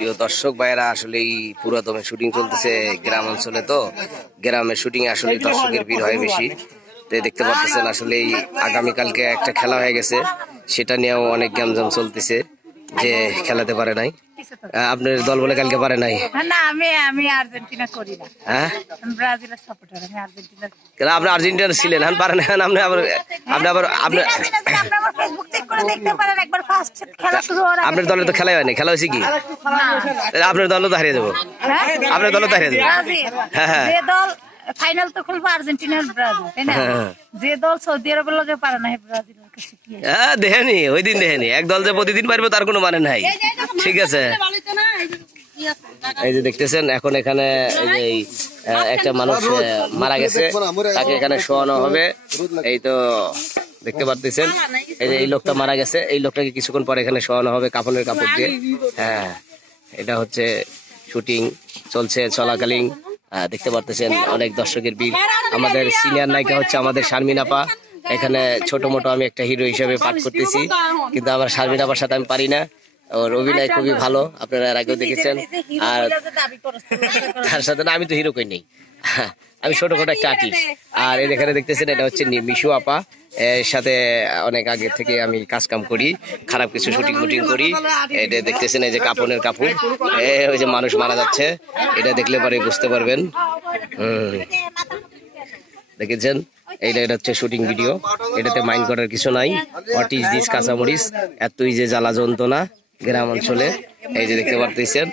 প্রিয় দর্শক ভাইয়েরা, আসলে এই পুরাতনের শুটিং চলতেছে গ্রাম অঞ্চলে, তো গ্রামের শুটিং আসলে দর্শকের ভিড় হয় বেশি। তো দেখতে পাচ্ছেন আসলে এই আগামীকালকে একটা খেলা হয়ে গেছে, সেটা নিয়েও অনেক গ্যামজাম চলতেছে যে খেলাতে পারে নাই। আপনার দল বলে কালকে পারে নাই? না, আমি আর্জেন্টিনা করি না। হ্যাঁ, আমি ব্রাজিলের সাপোর্টার। আমি আর্জেন্টিনা। আপনি আর্জেন্টিনা ছিলেন, হ্যাঁ পারেন, আপনি আবার ফেসবুক চেক করে দেখতে পারেন। একবার ফার্স্ট খেলা শুরু হওয়ার আগে আপনার দলে তো খেলা হয়নি, খেলা হয়েছে কি? আপনার দলও তো হারিয়ে দেবো, আপনার দলও তো হারিয়ে দেবো। হ্যাঁ, যে দল ফাইনাল তো খেলবো আর্জেন্টিনার ব্রাজিল, তাই না? যে দল সৌদি আরবের লগে পারে না, ব্রাজিলের কাছে কি? হ্যাঁ দেখেনি, ওই দিন দেখেনি। এক দল যে প্রতিদিন পারবে তার কোনো মানে নাই, ঠিক আছে? এই যে দেখতেছেন এখন এখানে এই একটা মানুষ মারা গেছে, তাকে এখানে শোয়ানো হবে। এই তো দেখতে পারতেছেন, এই যে এই লোকটা মারা গেছে, এই লোকটাকে কিছুক্ষণ পরে এখানে শোয়ানো হবে কাফনের কাপড় দিয়ে। হ্যাঁ, এটা হচ্ছে শুটিং চলছে চলাকালীন। দেখতে পারতেছেন অনেক দর্শকের ভিড়। আমাদের সিনিয়র নায়িকা হচ্ছে আমাদের শারমিন আপা। এখানে ছোট মোটো আমি একটা হিরো হিসেবে পাঠ করতেছি, কিন্তু আমার শারমিন আপার সাথে আমি পারি না। ওর অভিনয় খুবই ভালো, আপনারা এর আগেও দেখেছেন। আর তার সাথে না, আমি তো হিরো কই নেই, আমি ছোটখাটো একটা আর্টিস্ট। আর এখানে দেখতেছেন এটা হচ্ছে মিশু আপা, এর সাথে অনেক আগে থেকে আমি কাজ কাম করি, খারাপ কিছু শুটিং মুটিং করি। এটা দেখতেছেন এই যে কাপড়ের কাপড়, ওই যে মানুষ মারা যাচ্ছে, এটা দেখলে পরে বুঝতে পারবেন। দেখেছেন, এটা হচ্ছে শুটিং ভিডিও, এটাতে মাইন্ড করার কিছু নাই। হোয়াট ইজ দিস কাঁচামরিচ, এতই যে জ্বালা যন্ত্রণা গ্রাম অঞ্চলে। এই যে দেখতে পারতেছেন,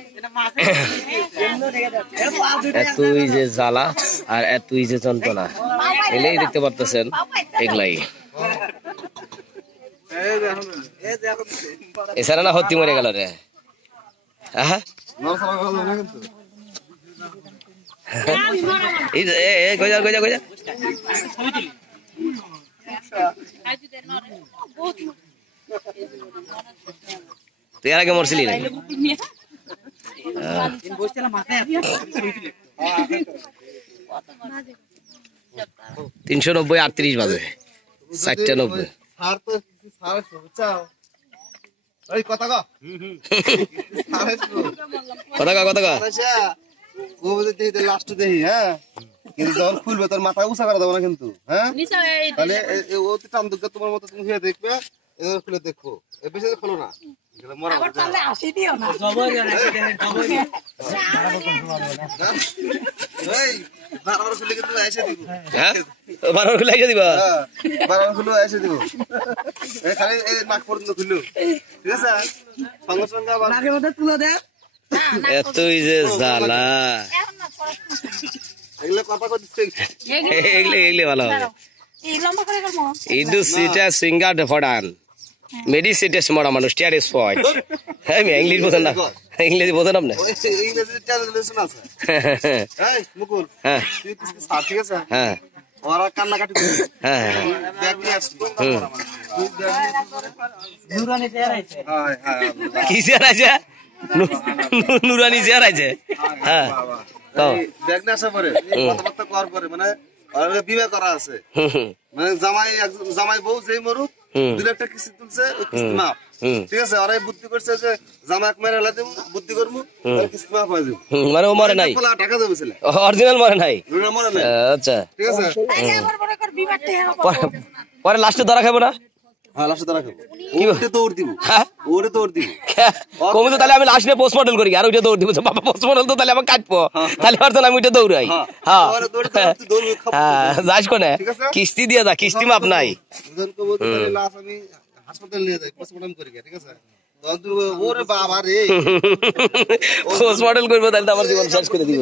এতই যে জ্বালা আর এতই যে যন্ত্রণা, এলেই দেখতে পারতেছেন এগুলাই। এছাড়া না হত্যি মরে গেল রে। হ্যাঁ, তুই এর আগে মরছিলি না? 390 38 বাজে 490। লাস্ট দেখি, হ্যাঁ, কিন্তু যখন খুলবে তোর মাথা উঁচা করে দেবো না কিন্তু, হ্যাঁ, তাহলে তোমার মতো তুমি দেখবে, খুলে দেখো, বেশি খোলো না। এতই যে জ্বালা, এগুলো ভালো হবে। ইদু সিটা সিঙ্গার ফডান মেডি সিটা স্মার্ট মানুষ টিয়ার স্পট। হ্যাঁ, আমি ইংলিশ বোঝেন না, ইংলিশ বোঝেন আপনি? হ্যাঁ, হ্যাঁ, ওরা কান্নাকাটি হ্যাঁ, কি চেয়ার আছে? নুরানি চেয়ার আছে। হ্যাঁ, ব্যাগ নিয়ে আসার পরে কথাবার্তা করার পরে মানে বিবাহ করা আছে, মানে জামাই বউ যেই মরুক 2 লাখ টাকা কিস্তি তুলছে, ওই কিস্তি মাপ, ঠিক আছে? ওরাই বুদ্ধি করছে যে জামাই এক মেরে হেলা দেবো, বুদ্ধি করবো, কিস্তি মাপ হয়ে যাবো। মানে ও মরে নাই, টাকা দেবো ছেলে, অরিজিনাল মরে নাই। আচ্ছা, ঠিক আছে। পরে লাস্টে ধরা খাবো না? হ্যাঁ, লাস্টে ধরা খাবো। ওটা দৌড় দিব, ওটা দৌড় দিব। কমি তো তাহলে আমি লাস্ট নিয়ে পোস্টমর্টম করি, আর ওইটা দৌড় দিব। বাবা পোস্টমর্টম তো তাহলে আমাকে কাটবো, তাহলে আর আমি ওইটা দৌড়াই। হ্যাঁ, যাস কোনে কিস্তি দিয়ে যা, কিস্তি মাপ নাই। আমি হাসপাতাল নিয়ে যাই, পোস্টমর্টম করি, ঠিক আছে? ওরে বাবা রে, পোস্টমর্টম করবো তাহলে তো আমার জীবন শেষ করে দিব।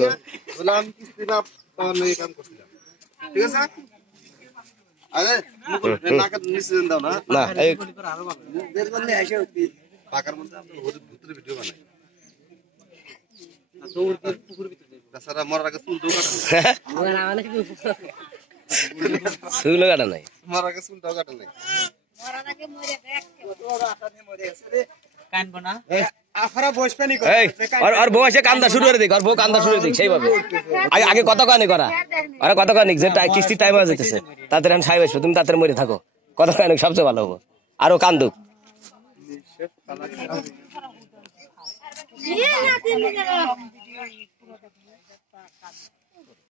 আমি কিস্তি মাপ পাওয়ার লেগে কাম করছিলাম, ঠিক আছে? আরে নাকের নিচে দাও না, না এই পাকার মধ্যে আমরা ভিতরে ভিডিও বানাই। তাছাড়া মরার আগে চুল কাটা চুলও কাটা নাই, মরার আগে চুলটাও কাটা নাই। আর বউ এসে কান্দা শুরু করে দিক, আর বউ কান্দা শুরু করে দিক সেইভাবে। আগে কত কানি করা, আর কত কানি যে কিস্তির টাইম হয়ে যেতেছে, তাদের আমি সাহেব আসবো, তুমি তাদের মরে থাকো, কত কানি সবচেয়ে ভালো হবো। আরো কান্দুক